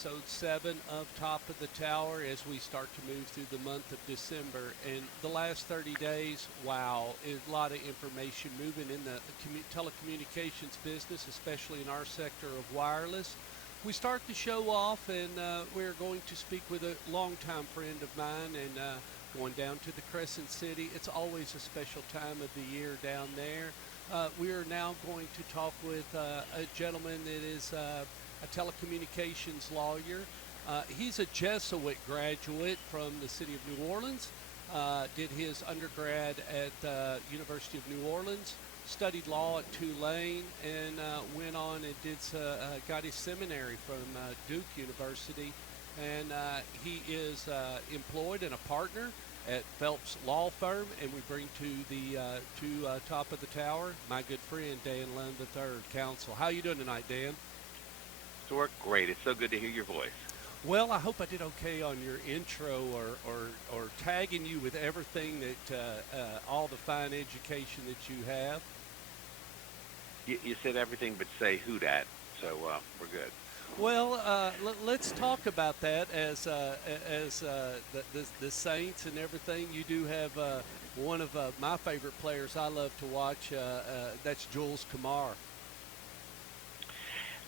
episode 7 of Top of the Tower as we start to move through the month of December. And the last 30 days, wow, a lot of information moving in the telecommunications business, especially in our sector of wireless. We start the show off, and we're going to speak with a longtime friend of mine and going down to the Crescent City. It's always a special time of the year down there. We are now going to talk with a gentleman that is a telecommunications lawyer. He's a Jesuit graduate from the city of New Orleans, did his undergrad at the University of New Orleans, studied law at Tulane, and went on and got his seminary from Duke University. And he is employed and a partner at Phelps Law Firm, and we bring to Top of the Tower my good friend Dan Lund III, counsel. How you doing tonight, Dan? Stuart, great. It's so good to hear your voice. Well, I hope I did okay on your intro or tagging you with everything that all the fine education that you have. You said everything but say who dat, so we're good. Well, let's talk about that as the Saints and everything. You do have one of my favorite players I love to watch. That's Jules Kamar.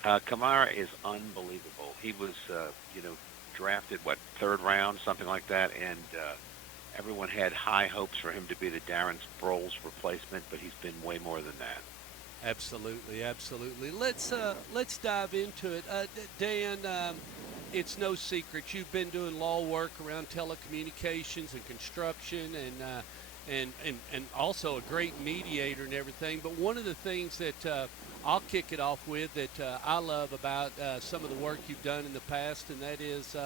Kamara is unbelievable. He was, drafted, third round, something like that, and everyone had high hopes for him to be the Darren Sproles replacement, but he's been way more than that. Absolutely, absolutely. Let's dive into it. Dan, it's no secret you've been doing law work around telecommunications and construction, and also a great mediator and everything. But one of the things that I'll kick it off with that I love about some of the work you've done in the past, and that is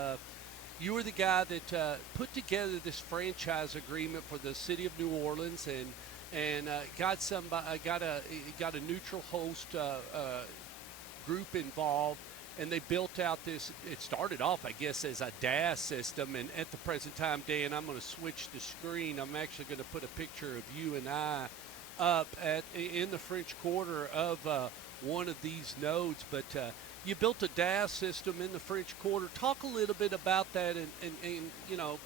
you were the guy that put together this franchise agreement for the city of New Orleans and got a neutral host group involved, and they built out this. It started off, I guess, as a DAS system, and at the present time, Dan, I'm going to switch the screen. I'm actually going to put a picture of you and I up in the French Quarter of one of these nodes, but you built a DAS system in the French Quarter. Talk a little bit about that and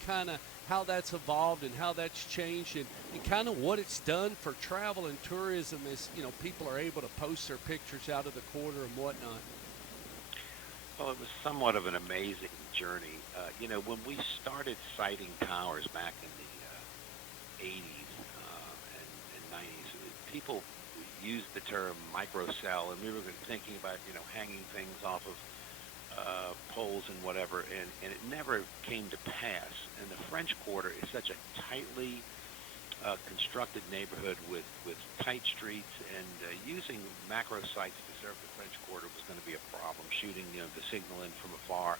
kind of how that's evolved and how that's changed and kind of what it's done for travel and tourism as, people are able to post their pictures out of the quarter and whatnot. Well, it was somewhat of an amazing journey. When we started siting towers back in the 80s and 90s, people used the term microcell, and we were thinking about, hanging things off of poles and whatever, and it never came to pass. And the French Quarter is such a tightly constructed neighborhood with tight streets, and using macro sites to serve the French Quarter was going to be a problem. Shooting the signal in from afar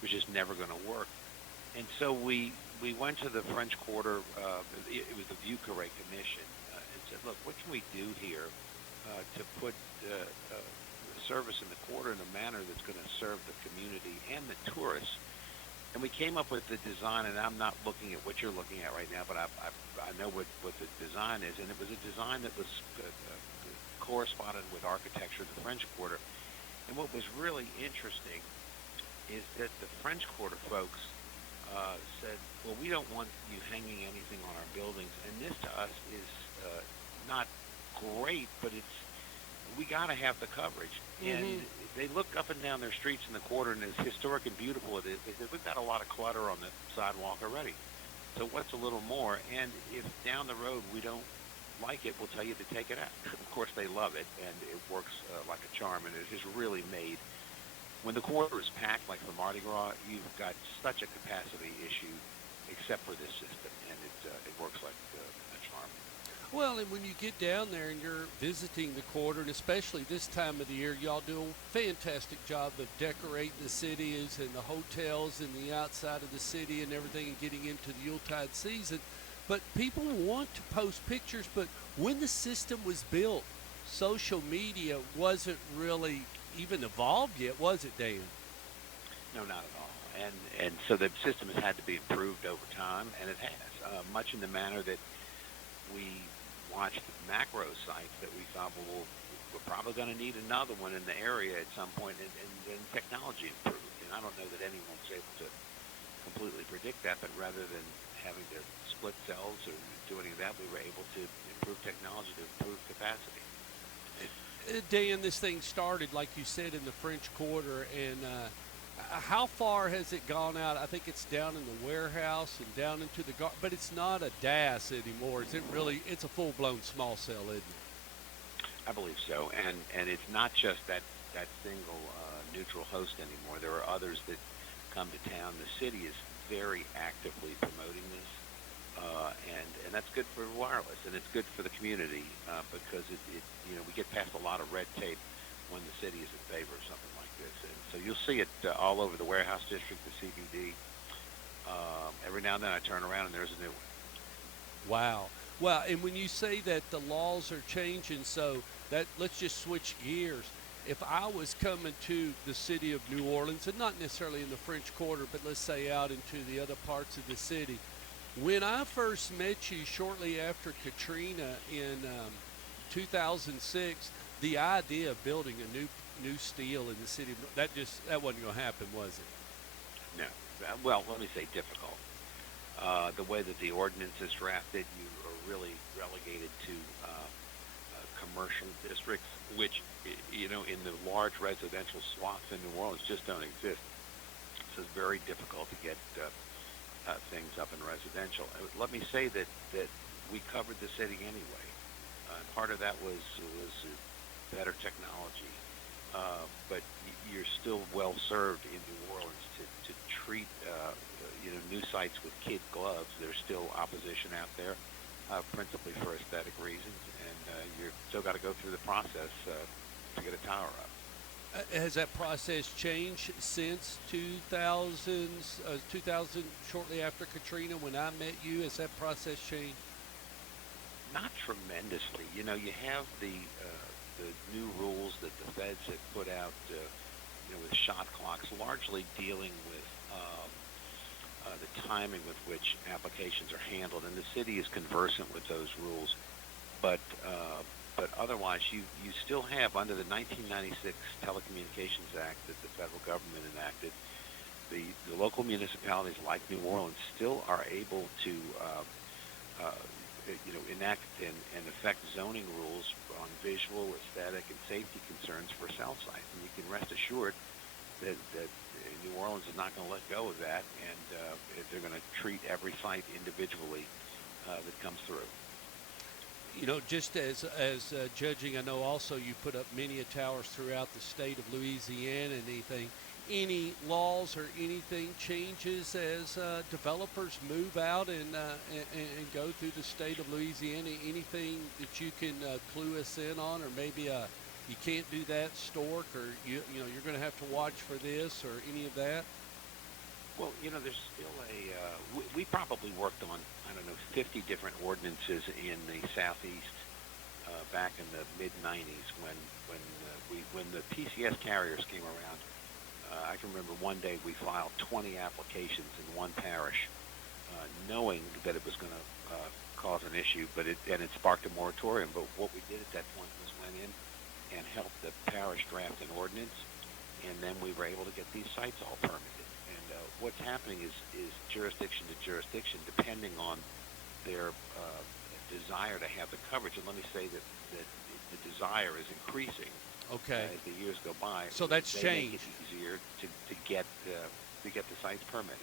was just never going to work. And so we went to the French Quarter. It was the Vieux Carré Commission, and said, look, what can we do here to put service in the quarter in a manner that's going to serve the community and the tourists. And we came up with the design, and I'm not looking at what you're looking at right now, but I know what the design is, and it was a design that was corresponded with architecture of the French Quarter. And what was really interesting is that the French Quarter folks said, well, we don't want you hanging anything on our buildings, and this to us is not great, but we got to have the coverage. And they looked up and down their streets in the quarter, and as historic and beautiful it is, they said, we've got a lot of clutter on the sidewalk already. So what's a little more? And if down the road we don't like it, we'll tell you to take it out. Of course, they love it, and it works like a charm, and it has really made, when the quarter is packed, like for Mardi Gras, you've got such a capacity issue, except for this system, and it works like a charm. Well, and when you get down there and you're visiting the quarter, and especially this time of the year, y'all do a fantastic job of decorating the cities and the hotels and the outside of the city and everything, and getting into the Yuletide season. But people want to post pictures, but when the system was built, social media wasn't really even evolved yet, was it, Dan? No, not at all. And so the system has had to be improved over time, and it has, much in the manner that we watched macro sites that we thought, well, we're probably going to need another one in the area at some point, and technology improved. And I don't know that anyone's able to completely predict that, but rather than having to split cells or do any of that, we were able to improve technology to improve capacity. Dan, this thing started, like you said, in the French Quarter, and how far has it gone out? I think it's down in the warehouse and down into the but it's not a DAS anymore. Is it really? It's a full-blown small cell, isn't it? I believe so, and it's not just that single neutral host anymore. There are others that come to town. The city is very actively promoting this, and that's good for wireless, and it's good for the community because it we get past a lot of red tape when the city is in favor of something like this, and so you'll see it all over the warehouse district, the CBD. Every now and then I turn around and there's a new one. Wow. Well, and when you say that the laws are changing, so that let's just switch gears. If I was coming to the city of New Orleans, and not necessarily in the French Quarter, but let's say out into the other parts of the city, when I first met you shortly after Katrina in 2006, the idea of building a new steel in the city that wasn't going to happen, was it? No. Well, let me say difficult. The way that the ordinance is drafted, you are really relegated to commercial districts, which, in the large residential swaths in New Orleans just don't exist. So it's very difficult to get things up in residential. Let me say that we covered the city anyway. Part of that was better technology, but you're still well served in New Orleans to treat new sites with kid gloves. There's still opposition out there, principally for aesthetic reasons, and you've still got to go through the process to get a tower up. Has that process changed since 2000, shortly after Katrina, when I met you? Has that process changed? Not tremendously. You have the new rules that the feds have put out, with shot clocks, largely dealing with the timing with which applications are handled, and the city is conversant with those rules. But otherwise, you still have, under the 1996 Telecommunications Act that the federal government enacted, the local municipalities like New Orleans still are able to enact and affect zoning rules on visual, aesthetic, and safety concerns for cell sites. And you can rest assured that New Orleans is not going to let go of that, and they're going to treat every site individually that comes through. Just as judging, I know also you put up many towers throughout the state of Louisiana. Any laws or anything changes as developers move out and go through the state of Louisiana? Anything that you can clue us in on, or maybe you can't do that, Stork, or you're going to have to watch for this, or any of that? Well, there's still we probably worked on, 50 different ordinances in the Southeast back in the mid-'90s when the PCS carriers came around. I can remember one day we filed 20 applications in one parish, knowing that it was going to cause an issue, and it sparked a moratorium. But what we did at that point was went in and helped the parish draft an ordinance, and then we were able to get these sites all permitted. What's happening is jurisdiction to jurisdiction, depending on their desire to have the coverage. And let me say that the desire is increasing as the years go by. So that's changed. Make it easier to get the sites permitted.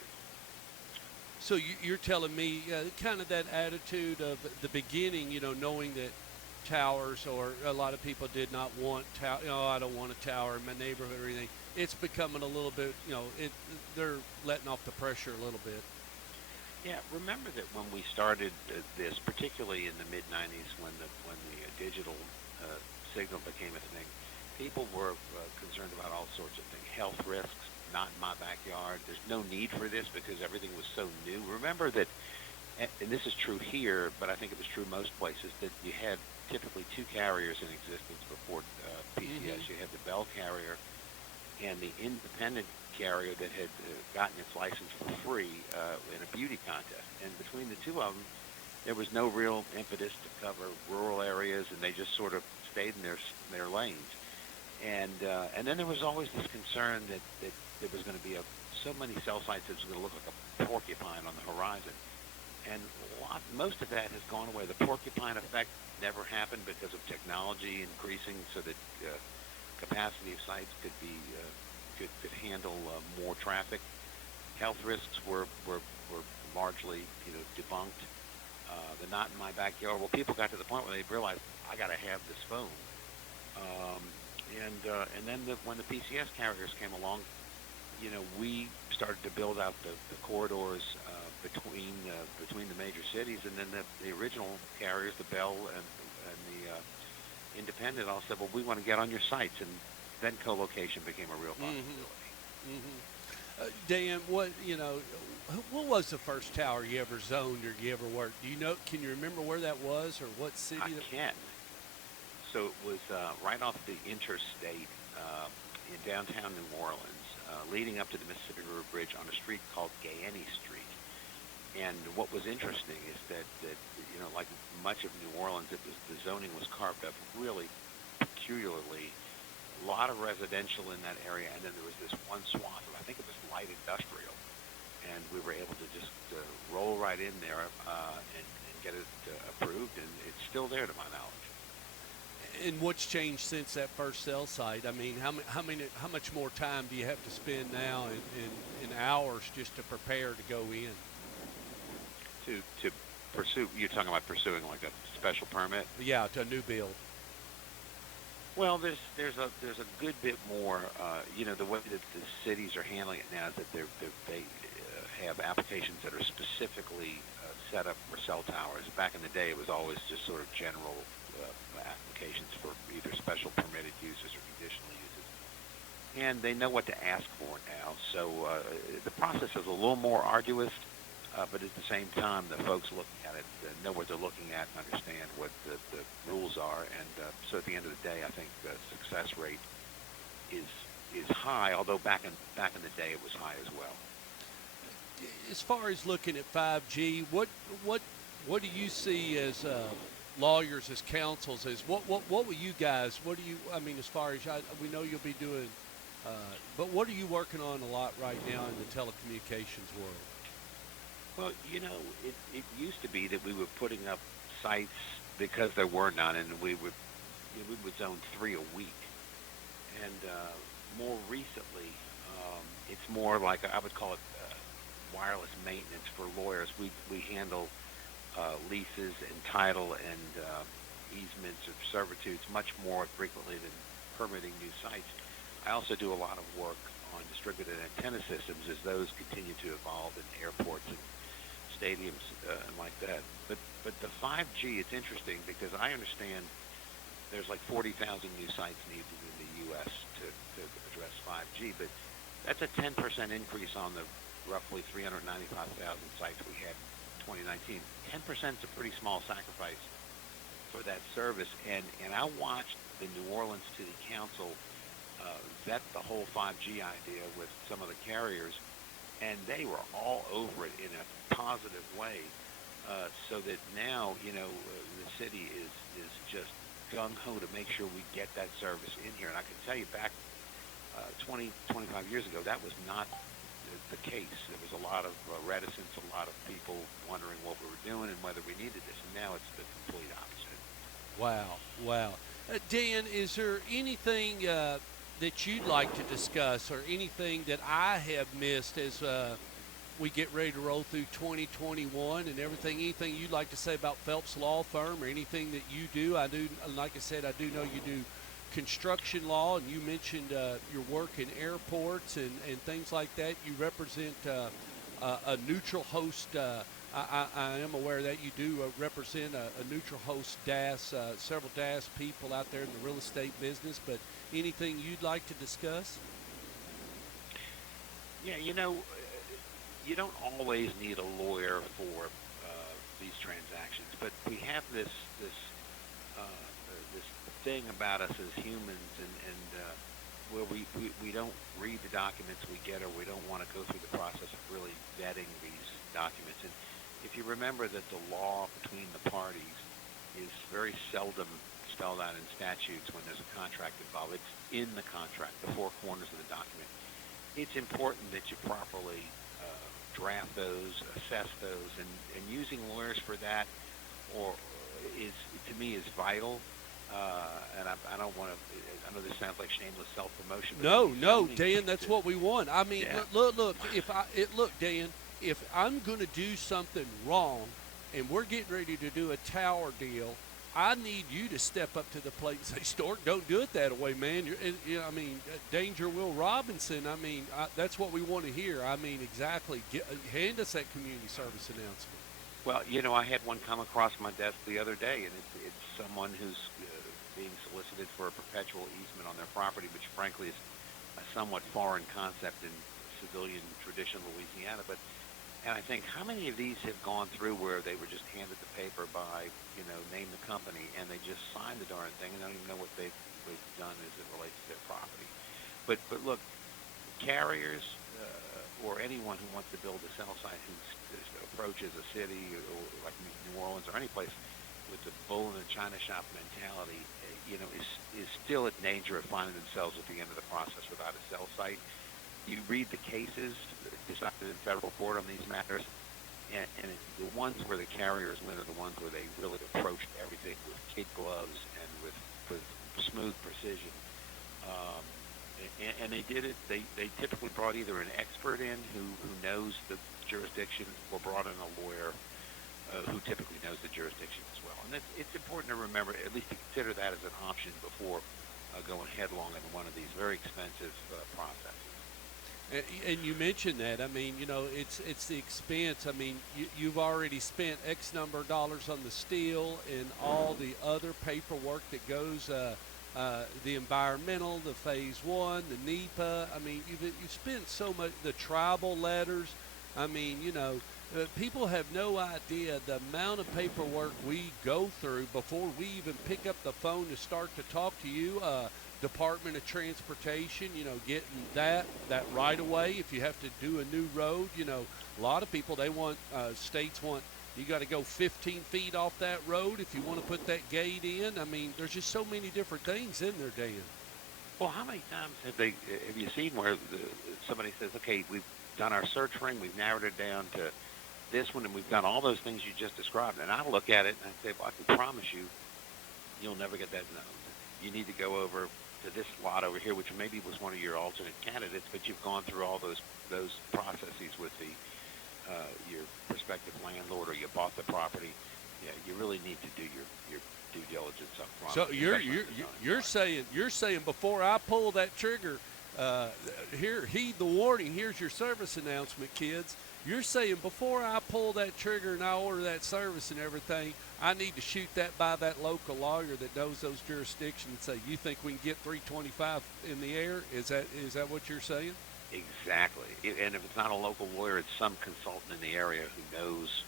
So you're telling me kind of that attitude of the beginning, knowing that towers, or a lot of people did not want I don't want a tower in my neighborhood or anything. It's becoming a little bit, they're letting off the pressure a little bit. Yeah, remember that when we started this, particularly in the mid-'90s, when the digital signal became a thing, people were concerned about all sorts of things. Health risks, not in my backyard. There's no need for this because everything was so new. Remember that, and this is true here, but I think it was true most places, that you had typically two carriers in existence before PCS. Mm-hmm. You had the Bell carrier and the independent carrier that had gotten its license for free in a beauty contest. And between the two of them, there was no real impetus to cover rural areas, and they just sort of stayed in their lanes. And then there was always this concern that there was going to be so many cell sites it was going to look like a porcupine on the horizon. And most of that has gone away. The porcupine effect never happened because of technology increasing so that capacity of sites could handle more traffic. Health risks were largely debunked. The not in my backyard. Well, people got to the point where they realized I got to have this phone. Um, and then when the PCS carriers came along, we started to build out the corridors between the major cities, and then the original carriers, the Bell and the Independent, all said, well, we want to get on your sites, and then co-location became a real possibility. Dan, what was the first tower you ever zoned or you ever worked? Do you know? Can you remember where that was or what city? I can. So it was right off the interstate in downtown New Orleans, leading up to the Mississippi River Bridge on a street called Gainey Street. And what was interesting is that like much of New Orleans, the zoning was carved up really peculiarly. A lot of residential in that area, and then there was this one swath of, I think it was light industrial, and we were able to just roll right in there and get it approved, and it's still there to my knowledge. And what's changed since that first cell site? I mean, how much more time do you have to spend now in hours just to prepare to go in? To pursue, you're talking about pursuing like a special permit? Yeah, to a new build. Well, there's a good bit more. The way that the cities are handling it now is that they have applications that are specifically set up for cell towers. Back in the day, it was always just sort of general applications for either special permitted uses or conditional uses, and they know what to ask for now. So the process is a little more arduous, but at the same time, the folks looking at it know what they're looking at and understand what the rules are, and so at the end of the day, I think the success rate is high. Although back in the day, it was high as well. As far as looking at 5G, what do you see as lawyers, as counsels, as what will you guys? What do you? I mean, as far as we know, you'll be doing. But what are you working on a lot right now in the telecommunications world? Well, it used to be that we were putting up sites because there were none, and we would zone 3 a week. And more recently, it's more like I would call it wireless maintenance for lawyers. We handle leases and title and easements of servitudes much more frequently than permitting new sites. I also do a lot of work on distributed antenna systems as those continue to evolve in airports and stadiums and like that. But the 5G, it's interesting because I understand there's like 40,000 new sites needed in the U.S. to address 5G, but that's a 10% increase on the roughly 395,000 sites we had in 2019. 10% is a pretty small sacrifice for that service, and I watched the New Orleans City Council vet the whole 5G idea with some of the carriers, and they were all over it in a positive way, so that now, the city is just gung-ho to make sure we get that service in here. And I can tell you back 20, 25 years ago, that was not the case. There was a lot of reticence, a lot of people wondering what we were doing and whether we needed this, and now it's the complete opposite. Wow. Dan, is there anything that you'd like to discuss or anything that I have missed as we get ready to roll through 2021 and everything? Anything you'd like to say about Phelps Law Firm or anything that you do? I do, like I said, I do know you do construction law, and you mentioned your work in airports and things like that. You represent a neutral host. I am aware that you do represent a neutral host DAS, several DAS people out there in the real estate business, but anything you'd like to discuss? Yeah, you don't always need a lawyer for these transactions, but we have this thing about us as humans, and where we don't read the documents we get, or we don't want to go through the process of really vetting these documents. And if you remember that the law between the parties is very seldom spelled out in statutes when there's a contract involved. It's in the contract, the four corners of the document. it's important that you properly draft those, assess those, and using lawyers for that, or is to me is vital. And I don't want to. I know this sounds like shameless self-promotion, but No, there's so no, many Dan, things that's that, what we want. I mean, yeah, look. Look, Dan, if I'm going to do something wrong, and we're getting ready to do a tower deal, I need you to step up to the plate and say, "Stork, don't do it that way, man." I mean, Danger Will Robinson. I mean, that's what we want to hear. I mean, exactly. Hand us that community service announcement. well, I had one come across my desk the other day, and it's someone who's being solicited for a perpetual easement on their property, which frankly is a somewhat foreign concept in civilian tradition Louisiana. But and I think how many of these have gone through where they were just handed the paper by, name the company, and they just signed the darn thing and don't even know what they've done as it relates to their property. But look, carriers or anyone who wants to build a cell site who approaches a city or like New Orleans or any place with the bull in the china shop mentality, is still in danger of finding themselves at the end of the process without a cell site. You read the cases decided in federal court on these matters, and the ones where the carriers win are the ones where they really approached everything with kid gloves and with smooth precision. Um, and they did it. They typically brought either an expert in who knows the jurisdiction, or brought in a lawyer who typically knows the jurisdiction as well. And it's important to remember, at least to consider that as an option before going headlong into one of these very expensive processes. And you mentioned that. I mean, it's the expense. I mean, you've already spent X number of dollars on the steel and all the other paperwork that goes, the environmental, the phase one, the NEPA. I mean, you've spent so much, the tribal letters. I mean, people have no idea the amount of paperwork we go through before we even pick up the phone to start to talk to you. Department of Transportation, getting that right away. If you have to do a new road, a lot of people, they want, states want, you got to go 15 feet off that road if you want to put that gate in. I mean, there's just so many different things in there, Dan. Well, how many times have you seen where somebody says, okay, we've done our search ring, we've narrowed it down to this one, and we've done all those things you just described, and I look at it and I say, well, I can promise you, you'll never get that zoned. You need to go over to this lot over here, which maybe was one of your alternate candidates, but you've gone through all those processes with the your prospective landlord, or you bought the property. Yeah, you really need to do your due diligence up front. So you're saying before I pull that trigger, here, heed the warning. Here's your service announcement, kids. You're saying before I pull that trigger and I order that service and everything, I need to shoot that by that local lawyer that knows those jurisdictions and say, you think we can get 325 in the air? Is that what you're saying? Exactly. And if it's not a local lawyer, it's some consultant in the area who knows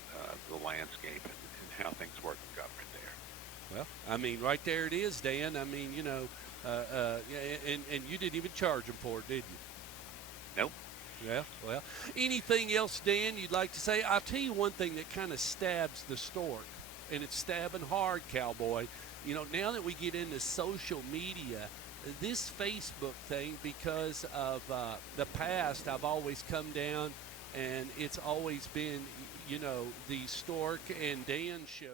the landscape and how things work in government there. Well, I mean, right there it is, Dan. I mean, and you didn't even charge them for it, did you? Nope. Yeah, well, anything else, Dan, you'd like to say? I'll tell you one thing that kind of stabs the stork, and it's stabbing hard, cowboy. Now that we get into social media, this Facebook thing, because of the past, I've always come down, and it's always been, the Stork and Dan show.